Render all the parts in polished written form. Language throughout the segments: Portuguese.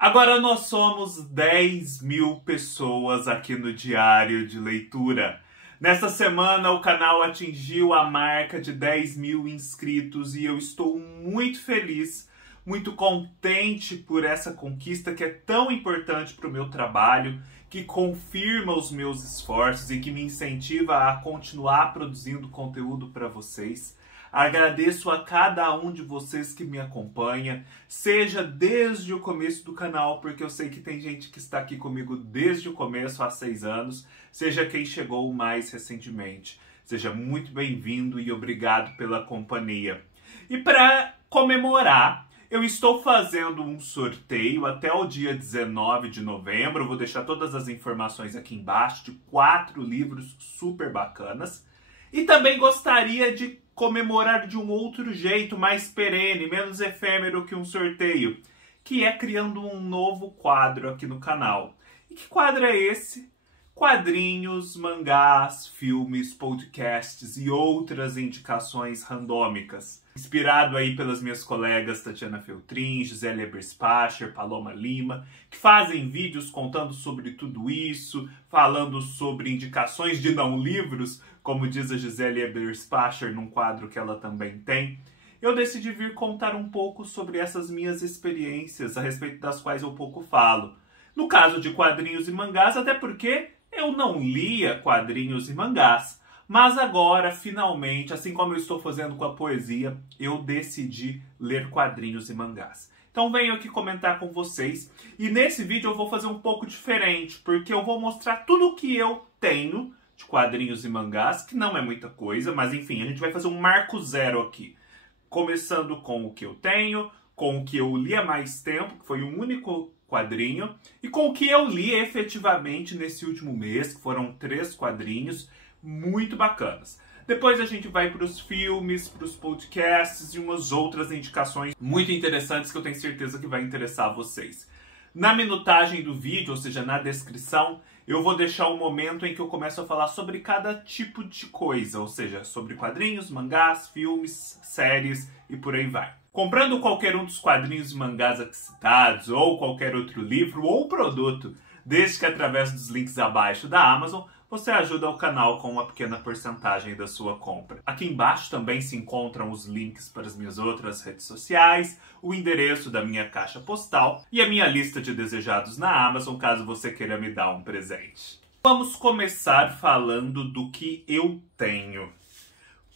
Agora nós somos 10 mil pessoas aqui no Diário de Leitura. Nesta semana o canal atingiu a marca de 10 mil inscritos e eu estou muito feliz, muito contente por essa conquista que é tão importante para o meu trabalho, que confirma os meus esforços e que me incentiva a continuar produzindo conteúdo para vocês. Agradeço a cada um de vocês que me acompanha, seja desde o começo do canal, porque eu sei que tem gente que está aqui comigo desde o começo, há 6 anos, seja quem chegou mais recentemente. Seja muito bem-vindo e obrigado pela companhia. E para comemorar, eu estou fazendo um sorteio até o dia 19 de novembro, vou deixar todas as informações aqui embaixo, de 4 livros super bacanas. E também gostaria de comemorar de um outro jeito, mais perene, menos efêmero que um sorteio, que é criando um novo quadro aqui no canal. E que quadro é esse? Quadrinhos, mangás, filmes, podcasts e outras indicações randômicas. Inspirado aí pelas minhas colegas Tatiana Feltrin, Gisele Eberspacher, Paloma Lima, que fazem vídeos contando sobre tudo isso, falando sobre indicações de não livros, como diz a Gisele Eberspacher num quadro que ela também tem. Eu decidi vir contar um pouco sobre essas minhas experiências, a respeito das quais eu pouco falo. No caso de quadrinhos e mangás, até porque eu não lia quadrinhos e mangás. Mas agora, finalmente, assim como eu estou fazendo com a poesia, eu decidi ler quadrinhos e mangás. Então venho aqui comentar com vocês. E nesse vídeo eu vou fazer um pouco diferente, porque eu vou mostrar tudo o que eu tenho de quadrinhos e mangás, que não é muita coisa, mas enfim, a gente vai fazer um marco zero aqui. Começando com o que eu tenho, com o que eu li há mais tempo, que foi um único quadrinho, e com o que eu li efetivamente nesse último mês, que foram 3 quadrinhos muito bacanas. Depois a gente vai para os filmes, para os podcasts e umas outras indicações muito interessantes que eu tenho certeza que vai interessar vocês. Na minutagem do vídeo, ou seja, na descrição, eu vou deixar o momento em que eu começo a falar sobre cada tipo de coisa, ou seja, sobre quadrinhos, mangás, filmes, séries e por aí vai. Comprando qualquer um dos quadrinhos e mangás aqui citados, ou qualquer outro livro ou produto, desde que através dos links abaixo da Amazon, você ajuda o canal com uma pequena porcentagem da sua compra. Aqui embaixo também se encontram os links para as minhas outras redes sociais, o endereço da minha caixa postal e a minha lista de desejados na Amazon, caso você queira me dar um presente. Vamos começar falando do que eu tenho.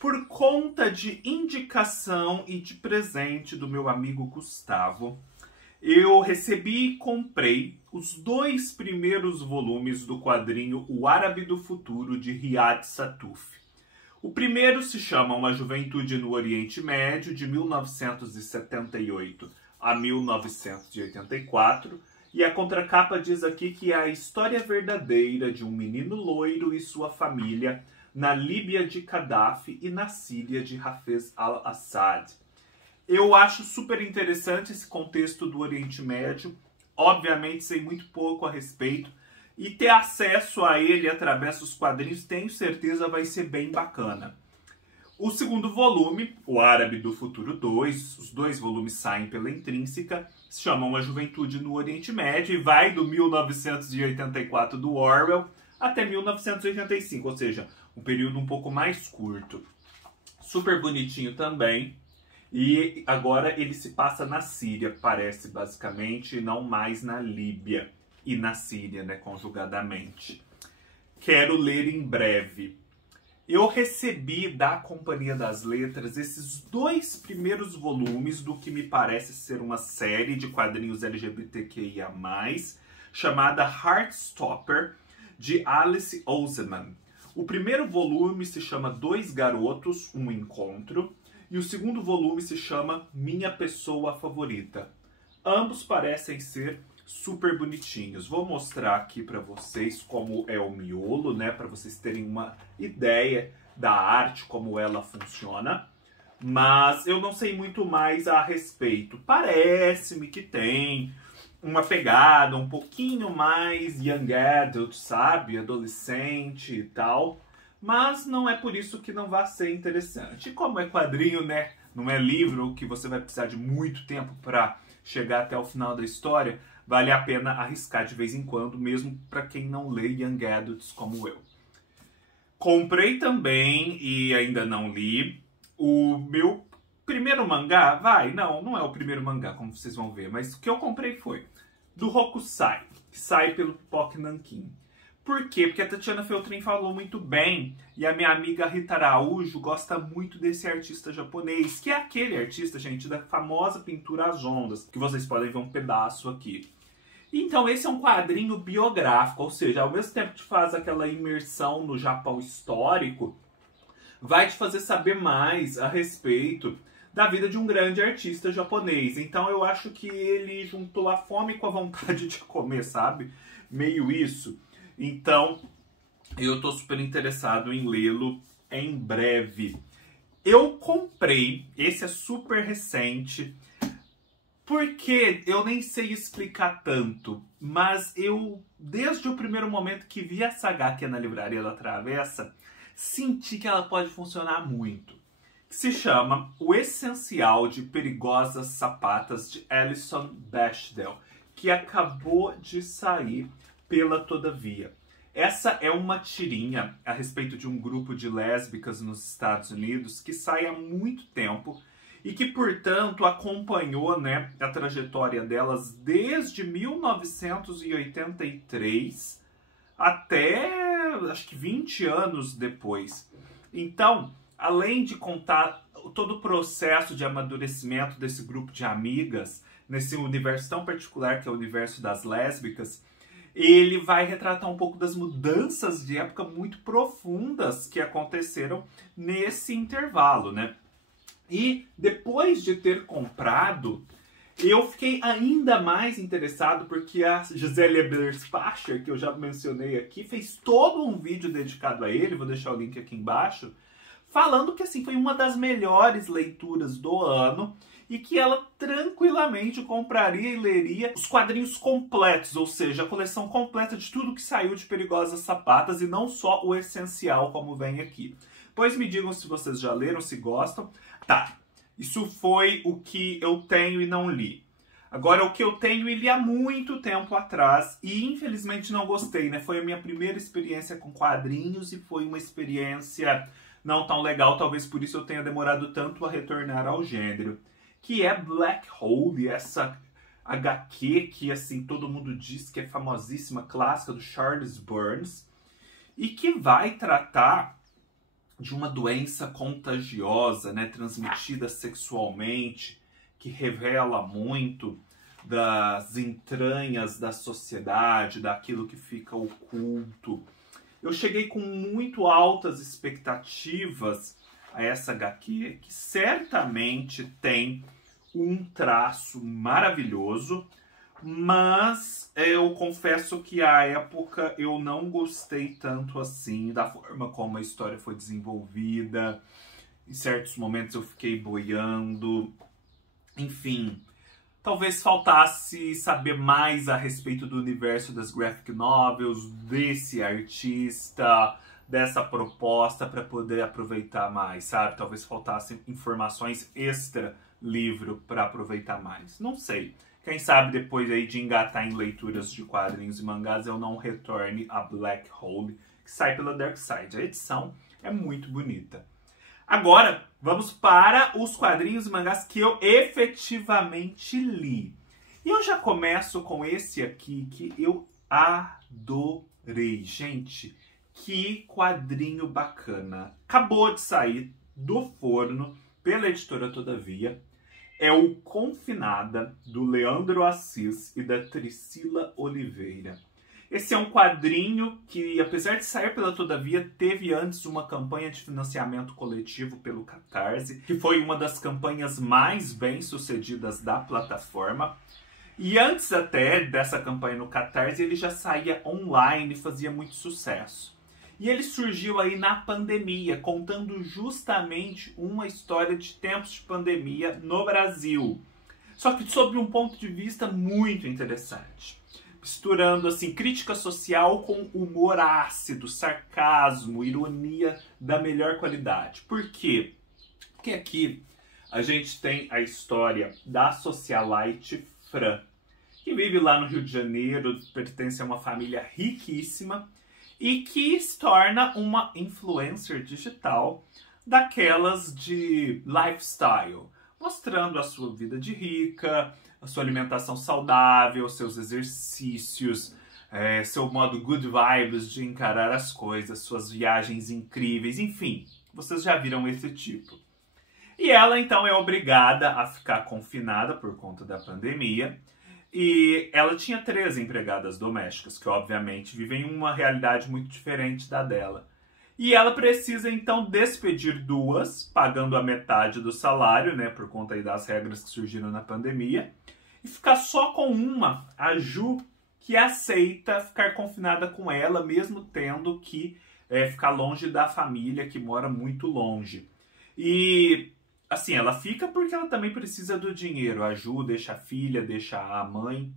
Por conta de indicação e de presente do meu amigo Gustavo, eu recebi e comprei os 2 primeiros volumes do quadrinho O Árabe do Futuro, de Riad Sattouf. O primeiro se chama Uma Juventude no Oriente Médio, de 1978 a 1984, e a contracapa diz aqui que é a história verdadeira de um menino loiro e sua família na Líbia de Gaddafi e na Síria de Hafez al-Assad. Eu acho super interessante esse contexto do Oriente Médio. Obviamente sei muito pouco a respeito. E ter acesso a ele através dos quadrinhos, tenho certeza, vai ser bem bacana. O segundo volume, O Árabe do Futuro 2, os 2 volumes saem pela Intrínseca, se chamam A Juventude no Oriente Médio e vai do 1984 do Orwell até 1985, ou seja, um período um pouco mais curto. Super bonitinho também. E agora ele se passa na Síria, parece, basicamente, e não mais na Líbia e na Síria, né, conjugadamente. Quero ler em breve. Eu recebi da Companhia das Letras esses 2 primeiros volumes do que me parece ser uma série de quadrinhos LGBTQIA+, chamada Heartstopper, de Alice Oseman. O primeiro volume se chama 2 Garotos, um Encontro, e o segundo volume se chama Minha Pessoa Favorita. Ambos parecem ser super bonitinhos. Vou mostrar aqui para vocês como é o miolo, né? Para vocês terem uma ideia da arte, como ela funciona. Mas eu não sei muito mais a respeito. Parece-me que tem uma pegada um pouquinho mais young adult, sabe? Adolescente e tal. Mas não é por isso que não vai ser interessante. E como é quadrinho, né? Não é livro que você vai precisar de muito tempo para chegar até o final da história. vale a pena arriscar de vez em quando, mesmo para quem não lê Young Adults como eu. Comprei também, e ainda não li, o meu primeiro mangá. Não é o primeiro mangá, como vocês vão ver, mas o que eu comprei foi do Hokusai, que sai pelo Pipoque Nankin. Por quê? Porque a Tatiana Feltrin falou muito bem, e a minha amiga Rita Araújo gosta muito desse artista japonês, que é aquele artista, gente, da famosa pintura As Ondas, que vocês podem ver um pedaço aqui. Então esse é um quadrinho biográfico, ou seja, ao mesmo tempo que te faz aquela imersão no Japão histórico, vai te fazer saber mais a respeito da vida de um grande artista japonês. Então eu acho que ele juntou a fome com a vontade de comer, sabe? Meio isso. Então, eu tô super interessado em lê-lo em breve. Eu comprei, esse é super recente, porque eu nem sei explicar tanto, mas eu, desde o primeiro momento que vi essa HQ na Livraria da Travessa, senti que ela pode funcionar muito. Se chama O Essencial de Perigosas Sapatas, de Alison Bechdel, que acabou de sair pela Todavia. Essa é uma tirinha a respeito de um grupo de lésbicas nos Estados Unidos que sai há muito tempo e que, portanto, acompanhou, né, a trajetória delas desde 1983 até, acho que 20 anos depois. Então, além de contar todo o processo de amadurecimento desse grupo de amigas, nesse universo tão particular que é o universo das lésbicas, ele vai retratar um pouco das mudanças de época muito profundas que aconteceram nesse intervalo, né? E depois de ter comprado, eu fiquei ainda mais interessado porque a Gisele Eberspacher, que eu já mencionei aqui, fez todo um vídeo dedicado a ele, vou deixar o link aqui embaixo, falando que assim foi uma das melhores leituras do ano e que ela tranquilamente compraria e leria os quadrinhos completos, ou seja, a coleção completa de tudo que saiu de Perigosas Sapatas e não só o essencial como vem aqui. Pois me digam se vocês já leram, se gostam. Tá, isso foi o que eu tenho e não li. Agora, o que eu tenho e li há muito tempo atrás e infelizmente não gostei, né? Foi a minha primeira experiência com quadrinhos e foi uma experiência não tão legal, talvez por isso eu tenha demorado tanto a retornar ao gênero, que é Black Hole, essa HQ que assim todo mundo diz que é famosíssima, clássica do Charles Burns, e que vai tratar de uma doença contagiosa, né, transmitida sexualmente, que revela muito das entranhas da sociedade, daquilo que fica oculto. Eu cheguei com muito altas expectativas a essa HQ, que certamente tem um traço maravilhoso, mas eu confesso que à época eu não gostei tanto assim da forma como a história foi desenvolvida. Em certos momentos eu fiquei boiando. Enfim, talvez faltasse saber mais a respeito do universo das graphic novels, desse artista, dessa proposta para poder aproveitar mais, sabe? Talvez faltassem informações extra livro para aproveitar mais. Não sei. Quem sabe depois aí de engatar em leituras de quadrinhos e mangás eu não retorne a Black Hole, que sai pela Dark Side. A edição é muito bonita. Agora, vamos para os quadrinhos e mangás que eu efetivamente li. E eu já começo com esse aqui que eu adorei. Gente, que quadrinho bacana. Acabou de sair do forno pela editora Todavia. É o Confinada, do Leandro Assis e da Tricila Oliveira. Esse é um quadrinho que, apesar de sair pela Todavia, teve antes uma campanha de financiamento coletivo pelo Catarse, que foi uma das campanhas mais bem-sucedidas da plataforma. E antes até dessa campanha no Catarse, ele já saía online e fazia muito sucesso. E ele surgiu aí na pandemia, contando justamente uma história de tempos de pandemia no Brasil. Só que sob um ponto de vista muito interessante. Misturando assim crítica social com humor ácido, sarcasmo, ironia da melhor qualidade. Por quê? Porque aqui a gente tem a história da socialite Fran, que vive lá no Rio de Janeiro, pertence a uma família riquíssima e que se torna uma influencer digital daquelas de lifestyle, mostrando a sua vida de rica, a sua alimentação saudável, seus exercícios, seu modo good vibes de encarar as coisas, suas viagens incríveis, enfim, vocês já viram esse tipo. E ela então é obrigada a ficar confinada por conta da pandemia. E ela tinha 3 empregadas domésticas, que obviamente vivem uma realidade muito diferente da dela. E ela precisa então despedir 2, pagando a metade do salário, né, por conta aí das regras que surgiram na pandemia, e ficar só com uma, a Ju, que aceita ficar confinada com ela, mesmo tendo que ficar longe da família, que mora muito longe. E assim, ela fica porque ela também precisa do dinheiro. A Ju deixa a filha, deixa a mãe.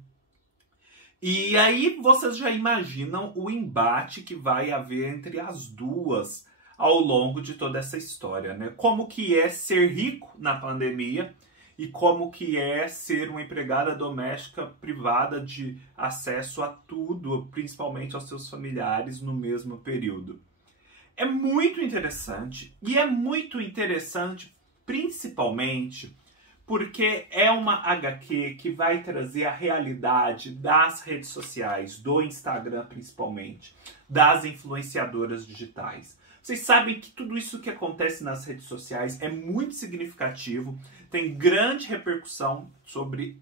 E aí vocês já imaginam o embate que vai haver entre as duas ao longo de toda essa história, né? Como que é ser rico na pandemia e como que é ser uma empregada doméstica privada de acesso a tudo, principalmente aos seus familiares no mesmo período. É muito interessante, e é muito interessante principalmente porque é uma HQ que vai trazer a realidade das redes sociais, do Instagram principalmente, das influenciadoras digitais. Vocês sabem que tudo isso que acontece nas redes sociais é muito significativo, tem grande repercussão sobre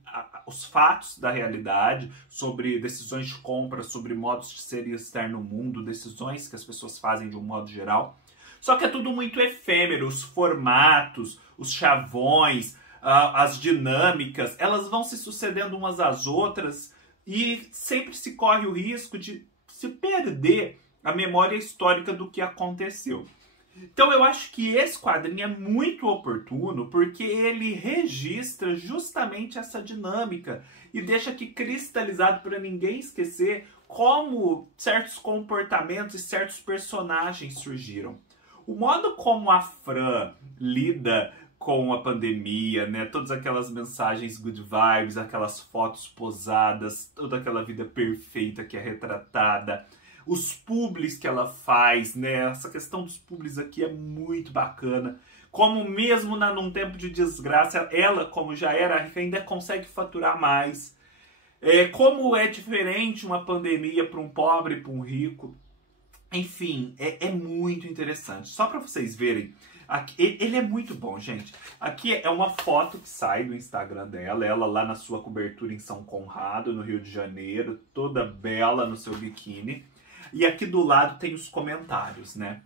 os fatos da realidade, sobre decisões de compra, sobre modos de ser e estar no mundo, decisões que as pessoas fazem de um modo geral. Só que é tudo muito efêmero, os formatos, os chavões, as dinâmicas, elas vão se sucedendo umas às outras e sempre se corre o risco de se perder a memória histórica do que aconteceu. Então eu acho que esse quadrinho é muito oportuno porque ele registra justamente essa dinâmica e deixa aqui cristalizado para ninguém esquecer como certos comportamentos e certos personagens surgiram. O modo como a Fran lida com a pandemia, né? Todas aquelas mensagens good vibes, aquelas fotos posadas, toda aquela vida perfeita que é retratada, os publis que ela faz, né? Essa questão dos publis aqui é muito bacana. Como mesmo num tempo de desgraça, ela, como já era rica, ainda consegue faturar mais. Como é diferente uma pandemia para um pobre e para um rico. Enfim, é muito interessante. Só para vocês verem, aqui, ele é muito bom, gente. Aqui é uma foto que sai do Instagram dela, ela lá na sua cobertura em São Conrado, no Rio de Janeiro, toda bela no seu biquíni. E aqui do lado tem os comentários, né?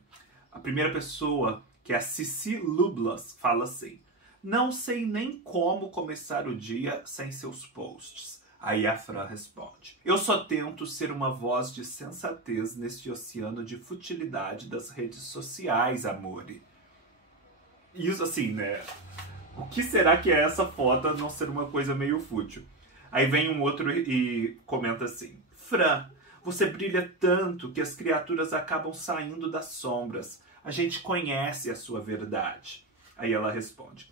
A primeira pessoa, que é a Cici Lublas, fala assim: não sei nem como começar o dia sem seus posts. Aí a Fran responde: eu só tento ser uma voz de sensatez neste oceano de futilidade das redes sociais, amore. Isso assim, né? O que será que é essa foto a não ser uma coisa meio fútil? Aí vem um outro e comenta assim: Fran, você brilha tanto que as criaturas acabam saindo das sombras. A gente conhece a sua verdade. Aí ela responde: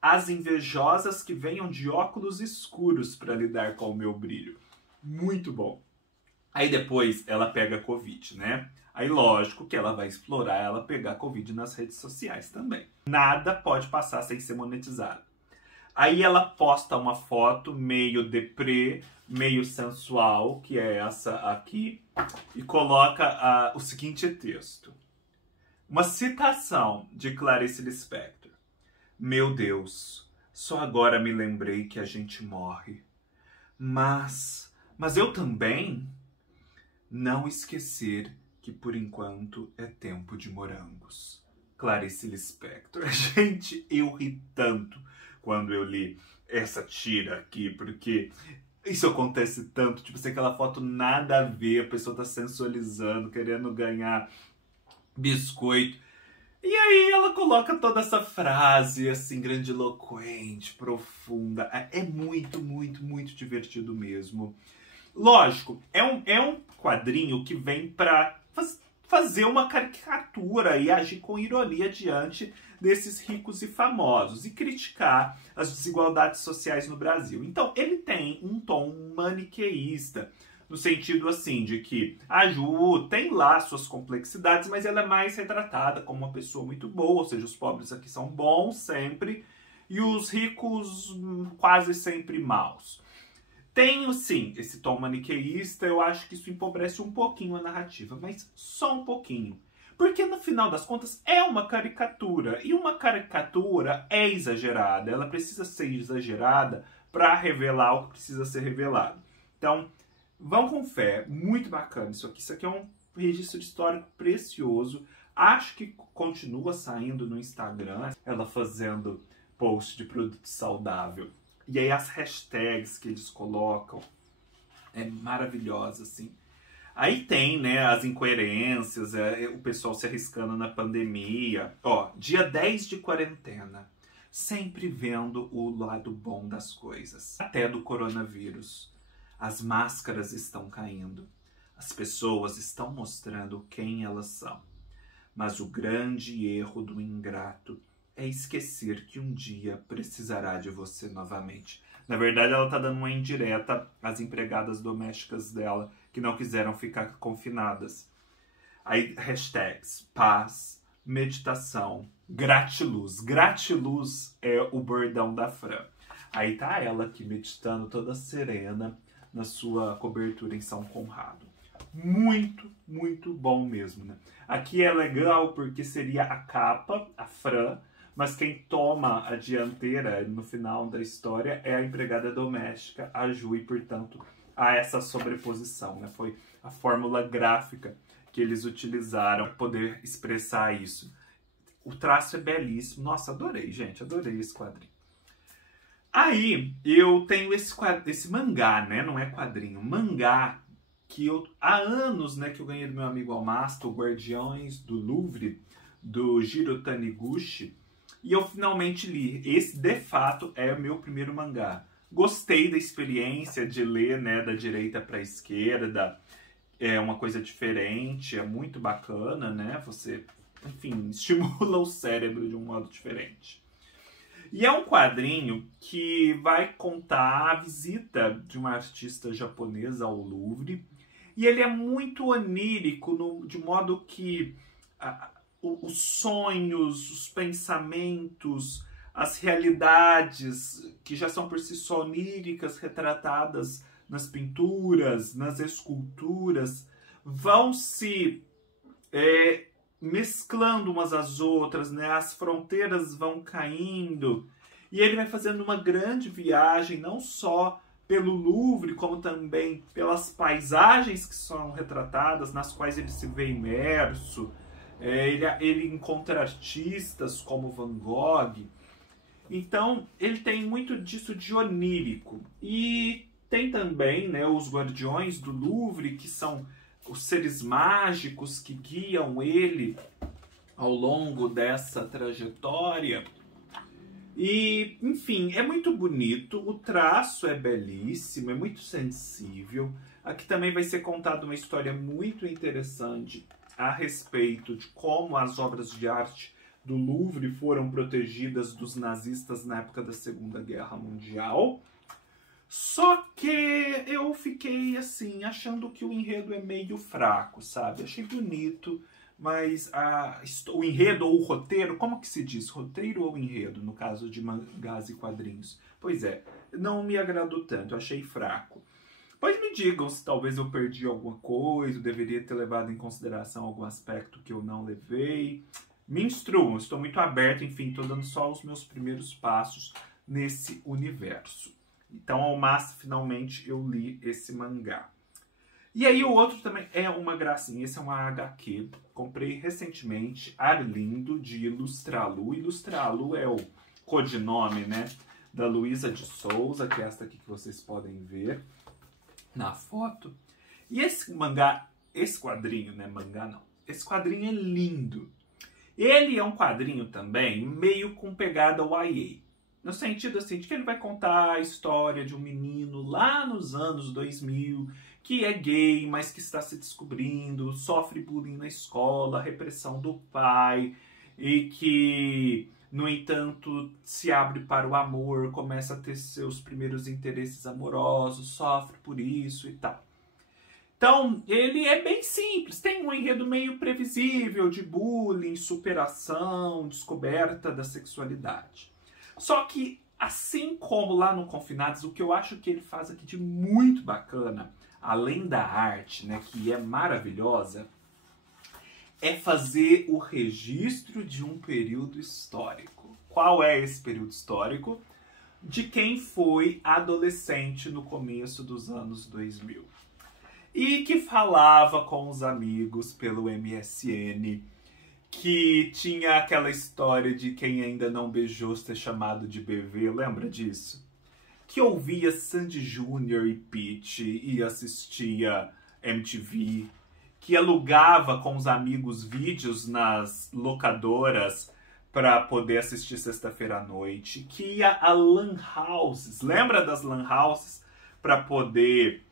as invejosas que venham de óculos escuros para lidar com o meu brilho. Muito bom. Aí depois ela pega Covid, né? Aí lógico que ela vai explorar ela pegar Covid nas redes sociais também. Nada pode passar sem ser monetizado. Aí ela posta uma foto meio deprê, meio sensual, que é essa aqui, e coloca o seguinte texto. Uma citação de Clarice Lispector. Meu Deus, só agora me lembrei que a gente morre. Mas eu também? Não esquecer que por enquanto é tempo de morangos. Clarice Lispector. Gente, eu ri tanto quando eu li essa tira aqui, porque isso acontece tanto. Tipo, assim, aquela foto nada a ver, a pessoa tá sensualizando, querendo ganhar biscoito. E aí ela coloca toda essa frase, assim, grandiloquente, profunda. É muito, muito, muito divertido mesmo. Lógico, é um quadrinho que vem pra fazer uma caricatura e agir com ironia diante desses ricos e famosos e criticar as desigualdades sociais no Brasil. Então, ele tem um tom maniqueísta, no sentido assim, de que a Ju tem lá suas complexidades, mas ela é mais retratada como uma pessoa muito boa, ou seja, os pobres aqui são bons sempre, e os ricos quase sempre maus. Tem, sim, esse tom maniqueísta, eu acho que isso empobrece um pouquinho a narrativa, mas só um pouquinho. Porque, no final das contas, é uma caricatura, e uma caricatura é exagerada, ela precisa ser exagerada para revelar o que precisa ser revelado. Então, vão com fé, muito bacana isso aqui. Isso aqui é um registro histórico precioso. Acho que continua saindo no Instagram, ela fazendo post de produto saudável. E aí as hashtags que eles colocam é maravilhosa, assim. Aí tem, né, as incoerências, o pessoal se arriscando na pandemia. Ó, dia 10 de quarentena, sempre vendo o lado bom das coisas. Até do coronavírus. As máscaras estão caindo. As pessoas estão mostrando quem elas são. Mas o grande erro do ingrato é esquecer que um dia precisará de você novamente. Na verdade, ela está dando uma indireta às empregadas domésticas dela que não quiseram ficar confinadas. Aí, hashtags, paz, meditação, gratiluz. Gratiluz é o bordão da Fran. Aí tá ela aqui meditando toda serena na sua cobertura em São Conrado. Muito, muito bom mesmo, né? Aqui é legal porque seria a capa, a Fran, mas quem toma a dianteira no final da história é a empregada doméstica, a Ju, e, portanto, há essa sobreposição, né? Foi a fórmula gráfica que eles utilizaram para poder expressar isso. O traço é belíssimo. Nossa, adorei, gente. Adorei esse quadrinho. Aí, eu tenho esse mangá, né? Não é quadrinho. Mangá que há anos, né, que eu ganhei do meu amigo Almasto, Guardiões do Louvre, do Jiro Taniguchi. E eu finalmente li. Esse, de fato, é o meu primeiro mangá. Gostei da experiência de ler, né, da direita para a esquerda. É uma coisa diferente, é muito bacana, né? Você, enfim, estimula o cérebro de um modo diferente. E é um quadrinho que vai contar a visita de uma artista japonesa ao Louvre. E ele é muito onírico, de modo que os sonhos, os pensamentos, as realidades que já são por si só oníricas, retratadas nas pinturas, nas esculturas, vão se mesclando umas às outras, né? As fronteiras vão caindo. E ele vai fazendo uma grande viagem, não só pelo Louvre, como também pelas paisagens que são retratadas, nas quais ele se vê imerso. Ele encontra artistas como Van Gogh. Então, ele tem muito disso de onírico. E tem também, né, os Guardiões do Louvre, que são os seres mágicos que guiam ele ao longo dessa trajetória. E, enfim, é muito bonito, o traço é belíssimo, é muito sensível. Aqui também vai ser contada uma história muito interessante a respeito de como as obras de arte do Louvre foram protegidas dos nazistas na época da Segunda Guerra Mundial. Só que eu fiquei, assim, achando que o enredo é meio fraco, sabe? Achei bonito, mas o enredo ou o roteiro, como que se diz? Roteiro ou enredo, no caso de mangás e quadrinhos? Pois é, não me agradou tanto, achei fraco. Pois me digam se talvez eu perdi alguma coisa, eu deveria ter levado em consideração algum aspecto que eu não levei. Me instruam, estou muito aberto, enfim, estou dando só os meus primeiros passos nesse universo. Então, ao máximo, finalmente, eu li esse mangá. E aí, o outro também é uma gracinha, esse é uma HQ. Comprei recentemente, Arlindo, de Ilustralu. Ilustralu é o codinome, né, da Luísa de Souza, que é esta aqui que vocês podem ver na foto. E esse mangá, esse quadrinho, né, mangá não, esse quadrinho é lindo. Ele é um quadrinho também meio com pegada YA. no sentido assim, de que ele vai contar a história de um menino lá nos anos 2000, que é gay, mas que está se descobrindo, sofre bullying na escola, repressão do pai, e que, no entanto, se abre para o amor, começa a ter seus primeiros interesses amorosos, sofre por isso e tal. Então, ele é bem simples, tem um enredo meio previsível de bullying, superação, descoberta da sexualidade. Só que, assim como lá no Confinados, o que eu acho que ele faz aqui de muito bacana, além da arte, né, que é maravilhosa, é fazer o registro de um período histórico. Qual é esse período histórico? De quem foi adolescente no começo dos anos 2000. E que falava com os amigos pelo MSN, que tinha aquela história de quem ainda não beijou ser chamado de bebê, lembra disso? Que ouvia Sandy Júnior e Pitty e assistia MTV, que alugava com os amigos vídeos nas locadoras para poder assistir sexta-feira à noite, que ia a lan houses, lembra das lan houses? Para poder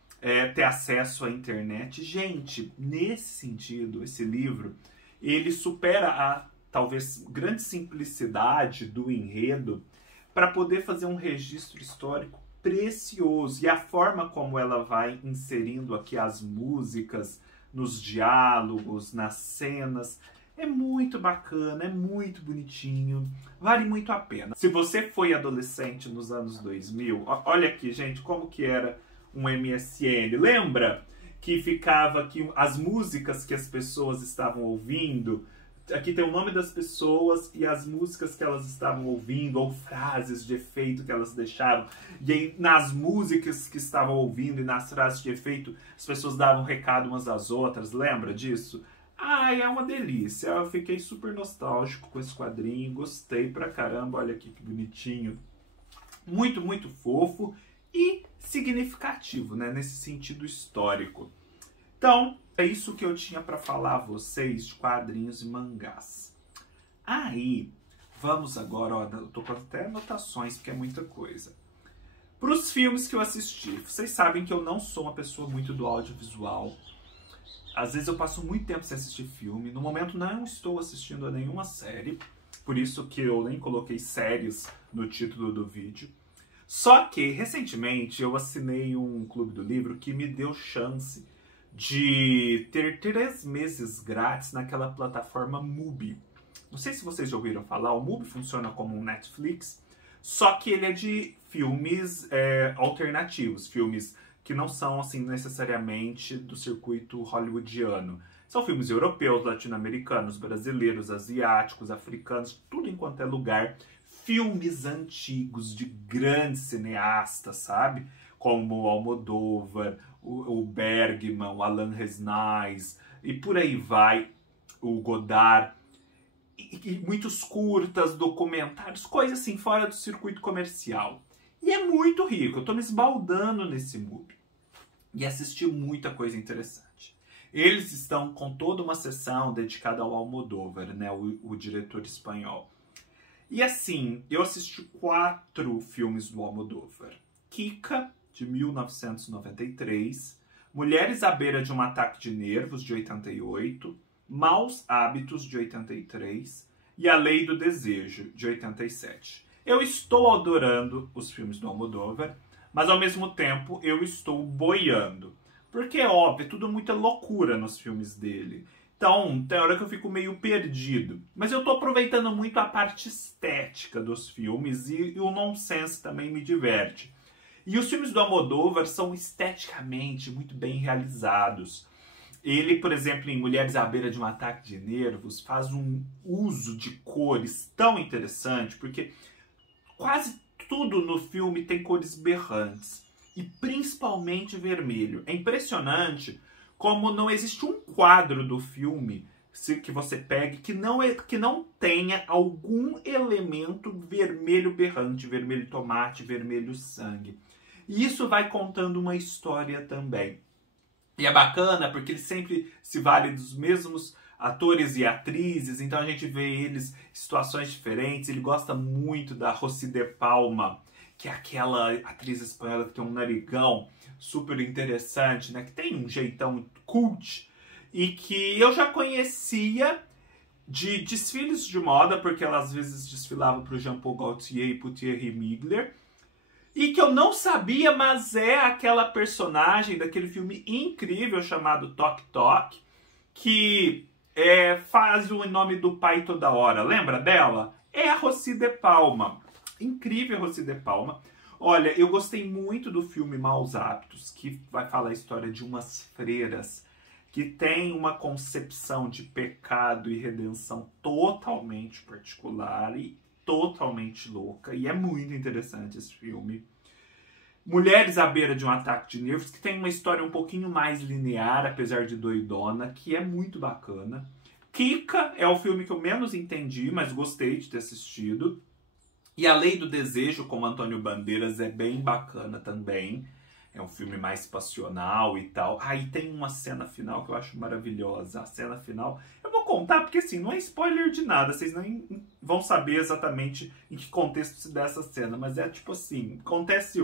ter acesso à internet. Gente, nesse sentido, esse livro, ele supera a, talvez, grande simplicidade do enredo para poder fazer um registro histórico precioso. E a forma como ela vai inserindo aqui as músicas, nos diálogos, nas cenas, é muito bacana, é muito bonitinho, vale muito a pena. Se você foi adolescente nos anos 2000, olha aqui, gente, como que era um MSN. Lembra que ficava aqui as músicas que as pessoas estavam ouvindo? Aqui tem o nome das pessoas e as músicas que elas estavam ouvindo, ou frases de efeito que elas deixaram. E aí, nas músicas que estavam ouvindo e nas frases de efeito, as pessoas davam recado umas às outras. Lembra disso? Ai, é uma delícia. Eu fiquei super nostálgico com esse quadrinho. Gostei pra caramba. Olha aqui que bonitinho. Muito, muito fofo e significativo, né? Nesse sentido histórico. Então, é isso que eu tinha para falar a vocês de quadrinhos e mangás. Aí, vamos agora, ó, eu tô com até anotações, porque é muita coisa. Para os filmes que eu assisti, vocês sabem que eu não sou uma pessoa muito do audiovisual. Às vezes eu passo muito tempo sem assistir filme. No momento não estou assistindo a nenhuma série, por isso que eu nem coloquei séries no título do vídeo. Só que, recentemente, eu assinei um clube do livro que me deu chance de ter 3 meses grátis naquela plataforma Mubi. Não sei se vocês já ouviram falar, o Mubi funciona como um Netflix, só que ele é de filmes alternativos, filmes que não são assim necessariamente do circuito hollywoodiano. São filmes europeus, latino-americanos, brasileiros, asiáticos, africanos, tudo enquanto é lugar. Filmes antigos de grandes cineastas, sabe? Como o Almodóvar, o Bergman, o Alain Resnais, e por aí vai, o Godard. E muitos curtas, documentários, coisas assim, fora do circuito comercial. E é muito rico, eu tô me esbaldando nesse MUBI. E assisti muita coisa interessante. Eles estão com toda uma sessão dedicada ao Almodóvar, né, o diretor espanhol. E assim, eu assisti 4 filmes do Almodóvar. Kika, de 1993, Mulheres à Beira de um Ataque de Nervos, de 88, Maus Hábitos, de 83 e A Lei do Desejo, de 87. Eu estou adorando os filmes do Almodóvar, mas ao mesmo tempo eu estou boiando. Porque, óbvio, é tudo muita loucura nos filmes dele. Então, tem hora que eu fico meio perdido. Mas eu tô aproveitando muito a parte estética dos filmes e o nonsense também me diverte. E os filmes do Almodóvar são esteticamente muito bem realizados. Ele, por exemplo, em Mulheres à Beira de um Ataque de Nervos, faz um uso de cores tão interessante, porque quase tudo no filme tem cores berrantes, e principalmente vermelho. É impressionante como não existe um quadro do filme que você pegue que não tenha algum elemento vermelho berrante, vermelho tomate, vermelho sangue. E isso vai contando uma história também. E é bacana porque ele sempre se vale dos mesmos atores e atrizes, então a gente vê eles em situações diferentes. Ele gosta muito da Rosy de Palma, que é aquela atriz espanhola que tem um narigão super interessante, né? Que tem um jeitão cult e que eu já conhecia de desfiles de moda, porque ela às vezes desfilava para o Jean Paul Gaultier e para o Thierry Mugler. E que eu não sabia, mas é aquela personagem daquele filme incrível chamado Toque Toque, que faz o nome do pai toda hora. Lembra dela? É a Rosy de Palma. Incrível a Rosy de Palma. Olha, eu gostei muito do filme Maus Hábitos, que vai falar a história de umas freiras que têm uma concepção de pecado e redenção totalmente particular e totalmente louca. E é muito interessante esse filme. Mulheres à beira de um ataque de nervos, que tem uma história um pouquinho mais linear, apesar de doidona, que é muito bacana. Kika é o filme que eu menos entendi, mas gostei de ter assistido. E A Lei do Desejo, com Antônio Bandeiras, é bem bacana também. É um filme mais passional e tal. E tem uma cena final que eu acho maravilhosa. A cena final, eu vou contar porque assim, não é spoiler de nada. Vocês nem vão saber exatamente em que contexto se dá essa cena. Mas é tipo assim, acontece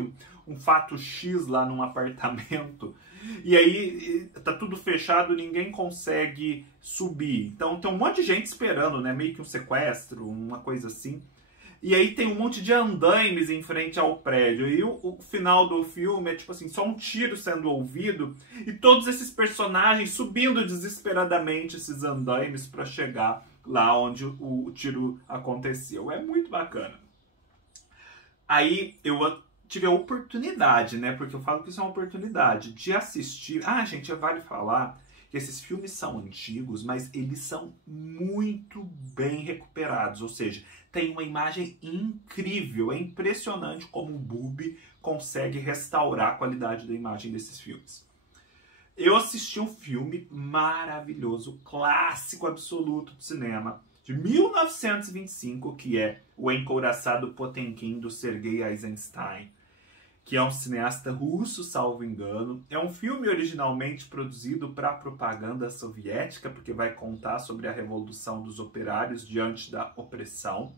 um fato X lá num apartamento. E aí tá tudo fechado, ninguém consegue subir. Então tem um monte de gente esperando, né? Meio que um sequestro, uma coisa assim. E aí tem um monte de andaimes em frente ao prédio. E o final do filme é tipo assim, só um tiro sendo ouvido e todos esses personagens subindo desesperadamente esses andaimes para chegar lá onde o tiro aconteceu. É muito bacana. Aí eu tive a oportunidade, né? Porque eu falo que isso é uma oportunidade de assistir. Gente, vale falar que esses filmes são antigos, mas eles são muito bem recuperados. Ou seja, tem uma imagem incrível. É impressionante como o Bubi consegue restaurar a qualidade da imagem desses filmes. Eu assisti um filme maravilhoso, clássico absoluto do cinema, de 1925, que é O Encouraçado Potemkin, do Sergei Eisenstein, que é um cineasta russo, salvo engano. É um filme originalmente produzido para a propaganda soviética, porque vai contar sobre a revolução dos operários diante da opressão.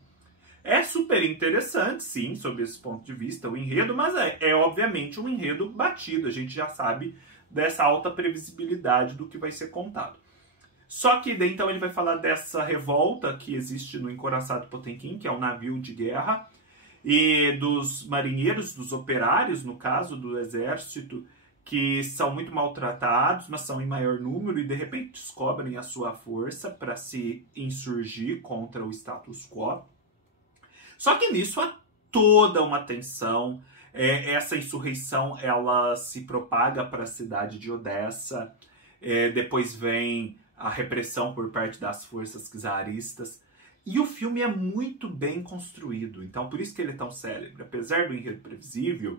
É super interessante, sim, sob esse ponto de vista, o enredo, mas é obviamente um enredo batido. A gente já sabe dessa alta previsibilidade do que vai ser contado. Só que daí, então, ele vai falar dessa revolta que existe no Encouraçado Potemkin, que é um navio de guerra, e dos marinheiros, dos operários, no caso, do exército, que são muito maltratados, mas são em maior número e de repente descobrem a sua força para se insurgir contra o status quo. Só que nisso há toda uma tensão. Essa insurreição ela se propaga para a cidade de Odessa. Depois vem a repressão por parte das forças czaristas. E o filme é muito bem construído, então por isso que ele é tão célebre. Apesar do enredo previsível,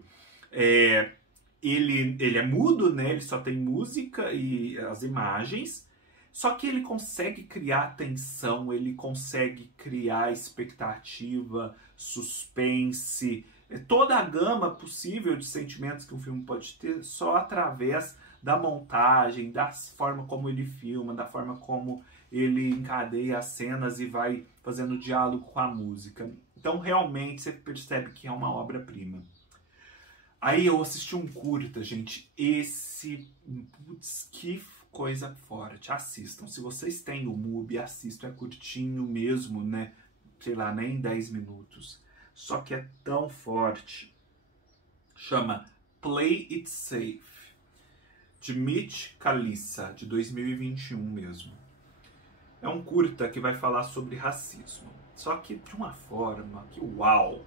ele é mudo, né? Ele só tem música e as imagens, só que ele consegue criar tensão, ele consegue criar expectativa, suspense, toda a gama possível de sentimentos que um filme pode ter só através da montagem, da forma como ele filma, da forma como ele encadeia as cenas e vai fazendo diálogo com a música. Então, realmente, você percebe que é uma obra-prima. Aí eu assisti um curta, gente. Putz, que coisa forte. Assistam. Se vocês têm o MUBI, assistam. É curtinho mesmo, né? Sei lá, nem 10 minutos. Só que é tão forte. Chama Play It Safe, de Mitch Kalissa, de 2021 mesmo. É um curta que vai falar sobre racismo. Só que de uma forma que uau!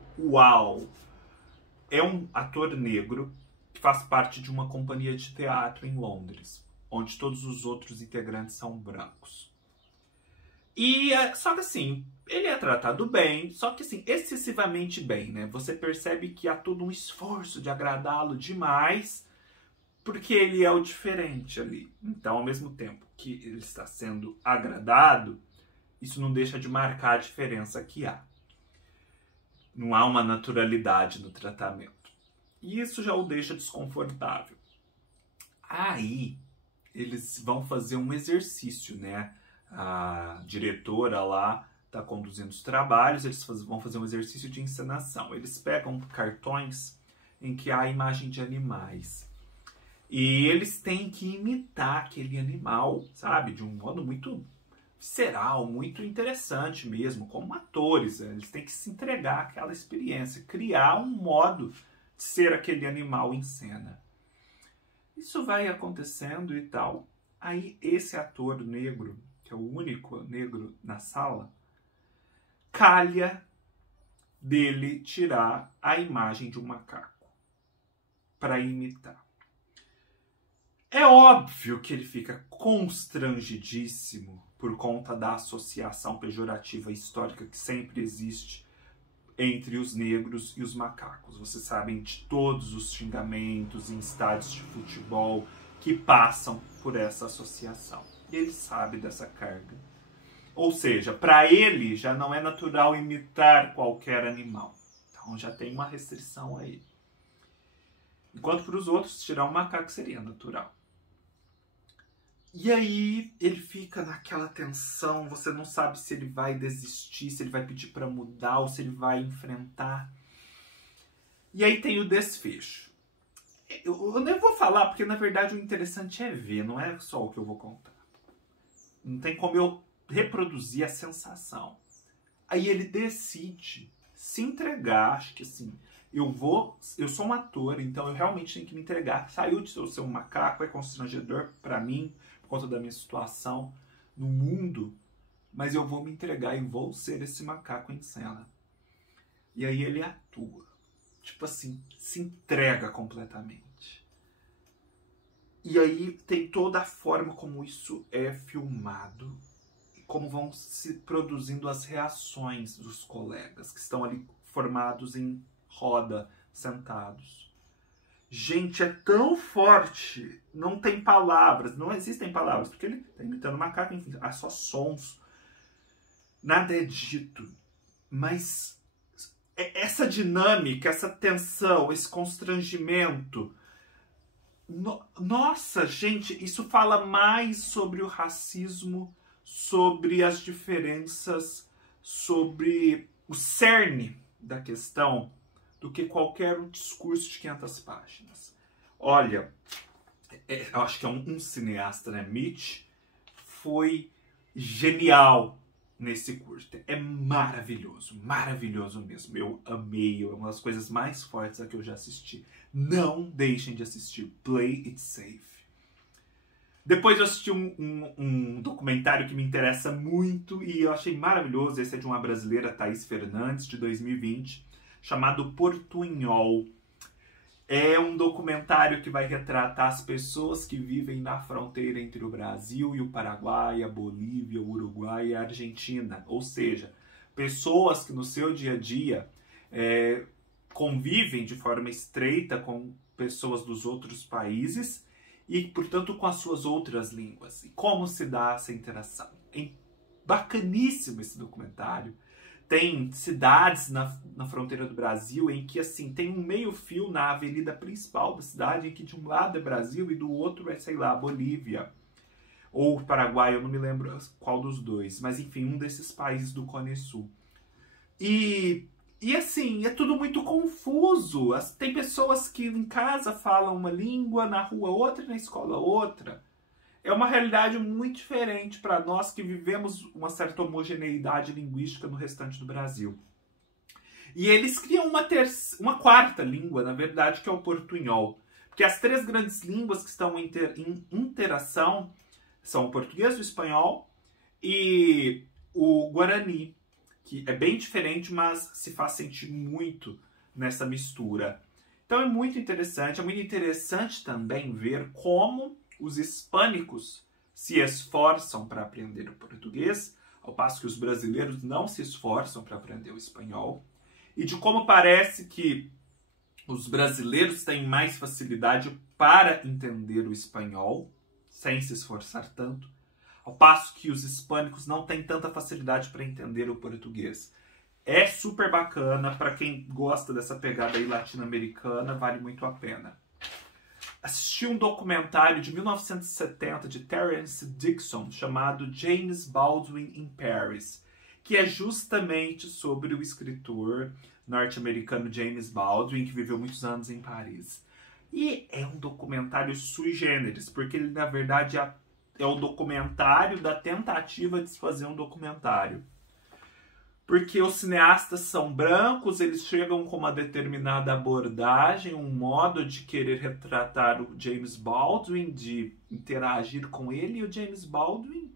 É um ator negro que faz parte de uma companhia de teatro em Londres, onde todos os outros integrantes são brancos. Só que assim, ele é tratado bem, só que assim, excessivamente bem, né? Você percebe que há todo um esforço de agradá-lo demais, porque ele é o diferente ali. Então, ao mesmo tempo que ele está sendo agradado, isso não deixa de marcar a diferença que há. Não há uma naturalidade no tratamento. E isso já o deixa desconfortável. Aí, eles vão fazer um exercício, né? a diretora lá está conduzindo os trabalhos, eles vão fazer um exercício de encenação. Eles pegam cartões em que há imagem de animais. E eles têm que imitar aquele animal, sabe? De um modo muito visceral, muito interessante mesmo, como atores. Eles têm que se entregar àquela experiência, criar um modo de ser aquele animal em cena. Isso vai acontecendo e tal. Aí esse ator negro, que é o único negro na sala, calha dele tirar a imagem de um macaco para imitar. É óbvio que ele fica constrangidíssimo por conta da associação pejorativa histórica que sempre existe entre os negros e os macacos. Vocês sabem de todos os xingamentos em estádios de futebol que passam por essa associação. E ele sabe dessa carga. Ou seja, para ele já não é natural imitar qualquer animal. Então já tem uma restrição aí. Enquanto para os outros, tirar um macaco seria natural. E aí ele fica naquela tensão, você não sabe se ele vai desistir, se ele vai pedir para mudar ou se ele vai enfrentar. E aí tem o desfecho. Eu nem vou falar, porque na verdade o interessante é ver, não é só o que eu vou contar. Não tem como eu reproduzir a sensação. Aí ele decide se entregar, acho que assim, eu sou um ator, então eu realmente tenho que me entregar. Saiu de eu ser um macaco, é constrangedor para mim, por conta da minha situação no mundo, mas eu vou me entregar e vou ser esse macaco em cena. E aí ele atua. Tipo assim, se entrega completamente. E aí tem toda a forma como isso é filmado, como vão se produzindo as reações dos colegas que estão ali formados em roda, sentados. Gente, é tão forte, não tem palavras, não existem palavras, porque ele está imitando macaco, enfim, há só sons, nada é dito, mas essa dinâmica, essa tensão, esse constrangimento, nossa, gente, isso fala mais sobre o racismo, sobre as diferenças, sobre o cerne da questão, do que qualquer discurso de 500 páginas. Olha, eu acho que é um cineasta, né? Mitch foi genial nesse curta. É maravilhoso, maravilhoso mesmo. Eu amei, é uma das coisas mais fortes a que eu já assisti. Não deixem de assistir. Play It Safe. Depois eu assisti um documentário que me interessa muito e eu achei maravilhoso. Esse é de uma brasileira, Thaís Fernandes, de 2020, chamado Portunhol. É um documentário que vai retratar as pessoas que vivem na fronteira entre o Brasil e o Paraguai, a Bolívia, o Uruguai e a Argentina. Ou seja, pessoas que no seu dia a dia convivem de forma estreita com pessoas dos outros países e, portanto, com as suas outras línguas. E como se dá essa interação? É bacaníssimo esse documentário. Tem cidades na fronteira do Brasil em que, assim, tem um meio-fio na avenida principal da cidade, em que de um lado é Brasil e do outro é, sei lá, Bolívia. Ou Paraguai, eu não me lembro qual dos dois. Mas, enfim, um desses países do Cone Sul. E assim, é tudo muito confuso. Tem pessoas que em casa falam uma língua, na rua outra e na escola outra. É uma realidade muito diferente para nós que vivemos uma certa homogeneidade linguística no restante do Brasil. E eles criam uma quarta língua, na verdade, que é o portunhol. Porque as três grandes línguas que estão em interação são o português, o espanhol e o guarani, que é bem diferente, mas se faz sentir muito nessa mistura. Então é muito interessante também ver como os hispânicos se esforçam para aprender o português, ao passo que os brasileiros não se esforçam para aprender o espanhol, e de como parece que os brasileiros têm mais facilidade para entender o espanhol, sem se esforçar tanto, ao passo que os hispânicos não têm tanta facilidade para entender o português. É super bacana, para quem gosta dessa pegada aí latino-americana, vale muito a pena. assisti um documentário de 1970 de Terence Dixon chamado James Baldwin in Paris, que é justamente sobre o escritor norte-americano James Baldwin, que viveu muitos anos em Paris. E é um documentário sui generis, porque ele, na verdade, é o documentário da tentativa de se fazer um documentário. Porque os cineastas são brancos, eles chegam com uma determinada abordagem, um modo de querer retratar o James Baldwin, de interagir com ele, e o James Baldwin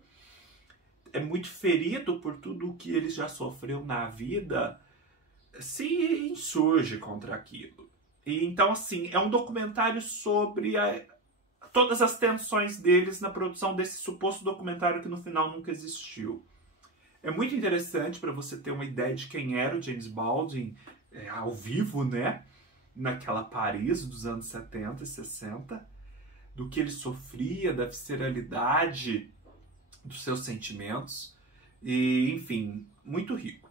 é muito ferido por tudo o que ele já sofreu na vida, se insurge contra aquilo. E então, assim, é um documentário sobre todas as tensões deles na produção desse suposto documentário que no final nunca existiu. É muito interessante para você ter uma ideia de quem era o James Baldwin ao vivo, né? Naquela Paris dos anos 70 e 60, do que ele sofria, da visceralidade dos seus sentimentos, e enfim, muito rico.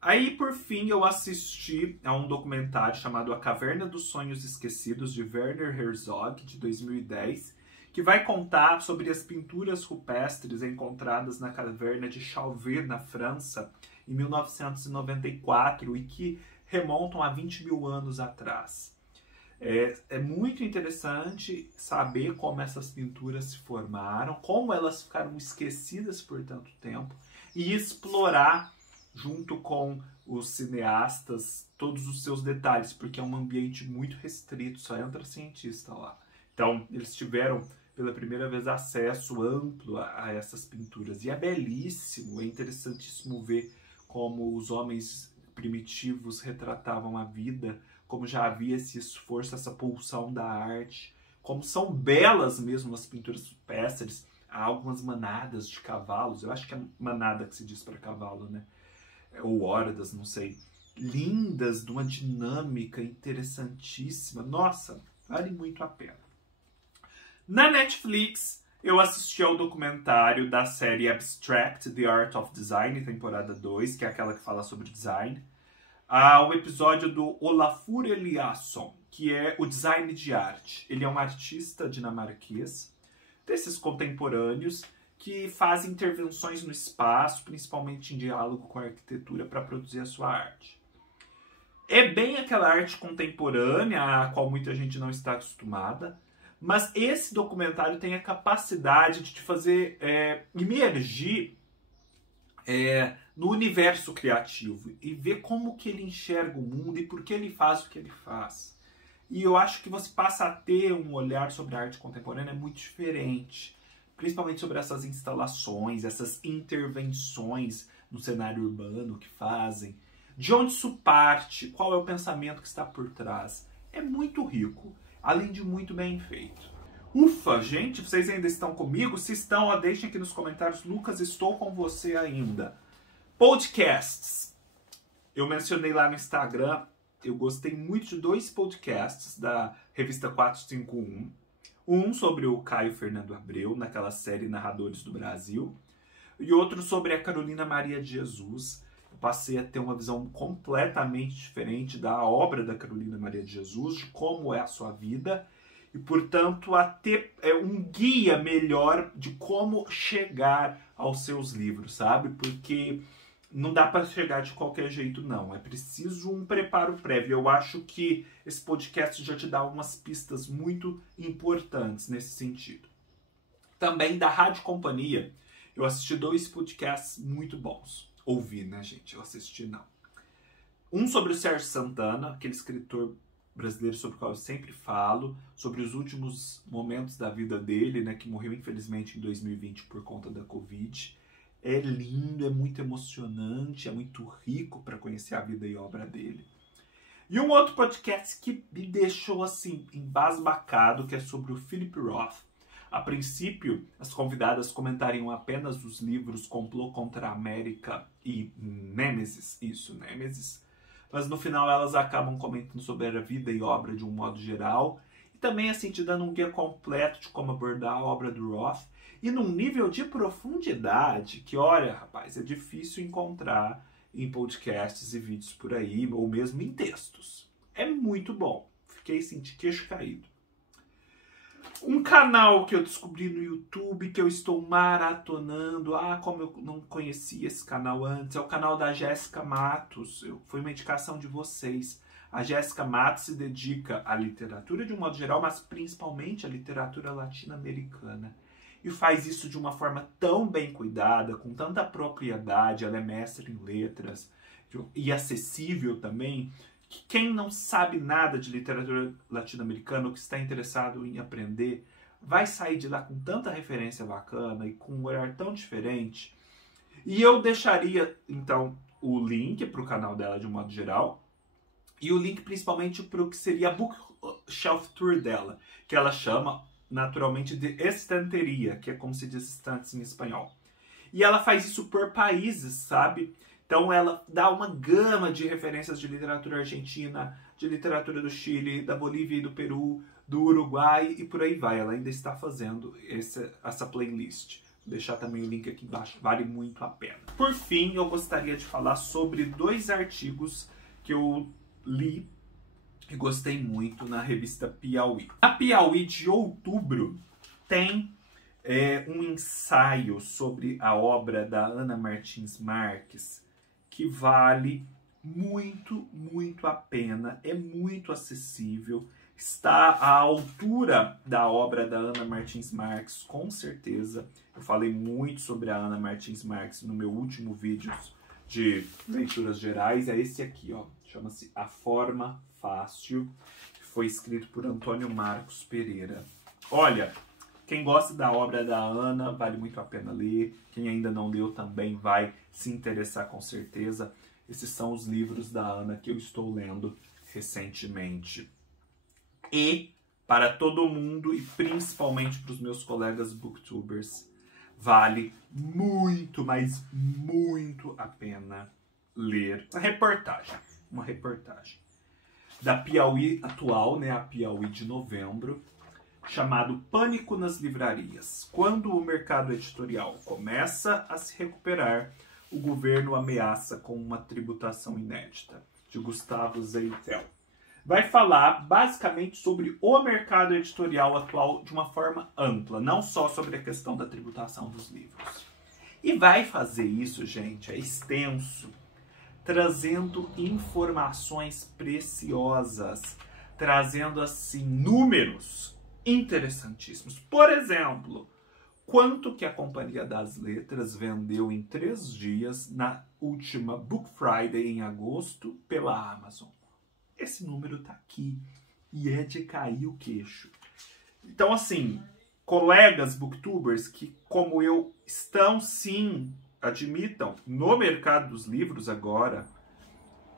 Aí, por fim, eu assisti a um documentário chamado A Caverna dos Sonhos Esquecidos, de Werner Herzog, de 2010, que vai contar sobre as pinturas rupestres encontradas na caverna de Chauvet, na França, em 1994, e que remontam a 20 mil anos atrás. É muito interessante saber como essas pinturas se formaram, como elas ficaram esquecidas por tanto tempo, e explorar, junto com os cineastas, todos os seus detalhes, porque é um ambiente muito restrito, só entra cientista lá. Então, eles tiveram pela primeira vez acesso amplo a essas pinturas. E é belíssimo, é interessantíssimo ver como os homens primitivos retratavam a vida, como já havia esse esforço, essa pulsão da arte, como são belas mesmo as pinturas rupestres. Há algumas manadas de cavalos, eu acho que é manada que se diz para cavalo, né? Ou hordas, não sei. Lindas, de uma dinâmica interessantíssima. Nossa, vale muito a pena. Na Netflix, eu assisti ao documentário da série Abstract, The Art of Design, temporada 2, que é aquela que fala sobre design, ao episódio do Olafur Eliasson, que é o design de arte. Ele é um artista dinamarquês, desses contemporâneos, que faz intervenções no espaço, principalmente em diálogo com a arquitetura, para produzir a sua arte. É bem aquela arte contemporânea, a qual muita gente não está acostumada, mas esse documentário tem a capacidade de te fazer imergir no universo criativo e ver como que ele enxerga o mundo e por que ele faz o que ele faz. E eu acho que você passa a ter um olhar sobre a arte contemporânea muito diferente, principalmente sobre essas instalações, essas intervenções no cenário urbano que fazem, de onde isso parte, qual é o pensamento que está por trás. É muito rico, além de muito bem feito. Ufa, gente, vocês ainda estão comigo? Se estão, ó, deixem aqui nos comentários. Lucas, estou com você ainda. Podcasts. Eu mencionei lá no Instagram, eu gostei muito de 2 podcasts da revista 451. Um sobre o Caio Fernando Abreu, naquela série Narradores do Brasil, e outro sobre a Carolina Maria de Jesus. Eu passei a ter uma visão completamente diferente da obra da Carolina Maria de Jesus, de como é a sua vida, e, portanto, a ter um guia melhor de como chegar aos seus livros, sabe? Porque não dá para chegar de qualquer jeito, não. É preciso um preparo prévio. Eu acho que esse podcast já te dá umas pistas muito importantes nesse sentido. Também da Rádio Companhia, eu assisti 2 podcasts muito bons. Ouvi, né, gente? Eu assisti, não. Um sobre o Sérgio Santana, aquele escritor brasileiro sobre o qual eu sempre falo, sobre os últimos momentos da vida dele, né, que morreu infelizmente em 2020 por conta da Covid. É lindo, é muito emocionante, é muito rico para conhecer a vida e obra dele. E um outro podcast que me deixou assim embasbacado, que é sobre o Philip Roth. A princípio, as convidadas comentariam apenas os livros Complô contra a América e Nêmesis, Nêmesis, mas no final elas acabam comentando sobre a vida e obra de um modo geral, e também assim te dando um guia completo de como abordar a obra do Roth, e num nível de profundidade que, olha, rapaz, é difícil encontrar em podcasts e vídeos por aí, ou mesmo em textos. É muito bom. Fiquei assim, de queixo caído. Um canal que eu descobri no YouTube, que eu estou maratonando. Como eu não conhecia esse canal antes. É o canal da Jéssica Matos. Foi uma indicação de vocês. A Jéssica Matos se dedica à literatura de um modo geral, mas principalmente à literatura latino-americana. E faz isso de uma forma tão bem cuidada, com tanta propriedade. Ela é mestre em letras e acessível também, que quem não sabe nada de literatura latino-americana ou que está interessado em aprender, vai sair de lá com tanta referência bacana e com um olhar tão diferente. E eu deixaria, então, o link para o canal dela de um modo geral, e o link principalmente para o que seria a Bookshelf Tour dela, que ela chama naturalmente de estanteria, que é como se diz estantes em espanhol. E ela faz isso por países, sabe? Então ela dá uma gama de referências de literatura argentina, de literatura do Chile, da Bolívia e do Peru, do Uruguai e por aí vai. Ela ainda está fazendo essa playlist. Vou deixar também o link aqui embaixo, vale muito a pena. Por fim, eu gostaria de falar sobre 2 artigos que eu li e gostei muito na revista Piauí. A Piauí de outubro tem um ensaio sobre a obra da Ana Martins Marques, que vale muito, muito a pena, é muito acessível, está à altura da obra da Ana Martins Marques, com certeza. Eu falei muito sobre a Ana Martins Marques no meu último vídeo de leituras gerais, é esse aqui, ó, chama-se A Forma Fácil, que foi escrito por Antônio Marcos Pereira. Olha, quem gosta da obra da Ana, vale muito a pena ler. Quem ainda não leu também vai se interessar com certeza. Esses são os livros da Ana que eu estou lendo recentemente. E, para todo mundo, e principalmente para os meus colegas booktubers, vale muito, mas muito a pena ler uma reportagem da Piauí atual, né, a Piauí de novembro, chamado Pânico nas Livrarias. Quando o mercado editorial começa a se recuperar, o governo ameaça com uma tributação inédita, de Gustavo Zeitel. Vai falar basicamente sobre o mercado editorial atual de uma forma ampla, não só sobre a questão da tributação dos livros. E vai fazer isso, gente, é extenso, trazendo informações preciosas, trazendo assim números interessantíssimos. Por exemplo, quanto que a Companhia das Letras vendeu em 3 dias na última Book Friday em agosto pela Amazon. Esse número tá aqui e é de cair o queixo. Então, assim, colegas booktubers que, como eu, estão sim, admitam, no mercado dos livros agora,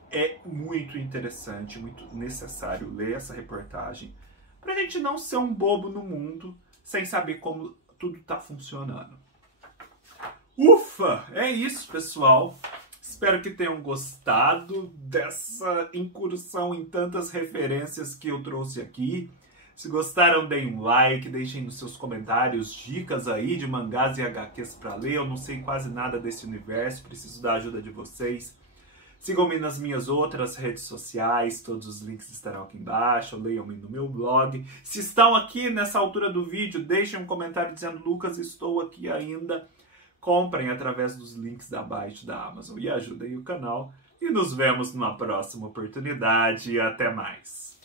é muito interessante, muito necessário ler essa reportagem para a gente não ser um bobo no mundo sem saber como tudo está funcionando. Ufa! É isso, pessoal. Espero que tenham gostado dessa incursão em tantas referências que eu trouxe aqui. Se gostaram, deem um like, deixem nos seus comentários dicas aí de mangás e HQs para ler. Eu não sei quase nada desse universo, preciso da ajuda de vocês. Sigam-me nas minhas outras redes sociais, todos os links estarão aqui embaixo, leiam-me no meu blog. Se estão aqui nessa altura do vídeo, deixem um comentário dizendo: Lucas, estou aqui ainda. Comprem através dos links abaixo da Amazon e ajudem o canal. E nos vemos numa próxima oportunidade. Até mais!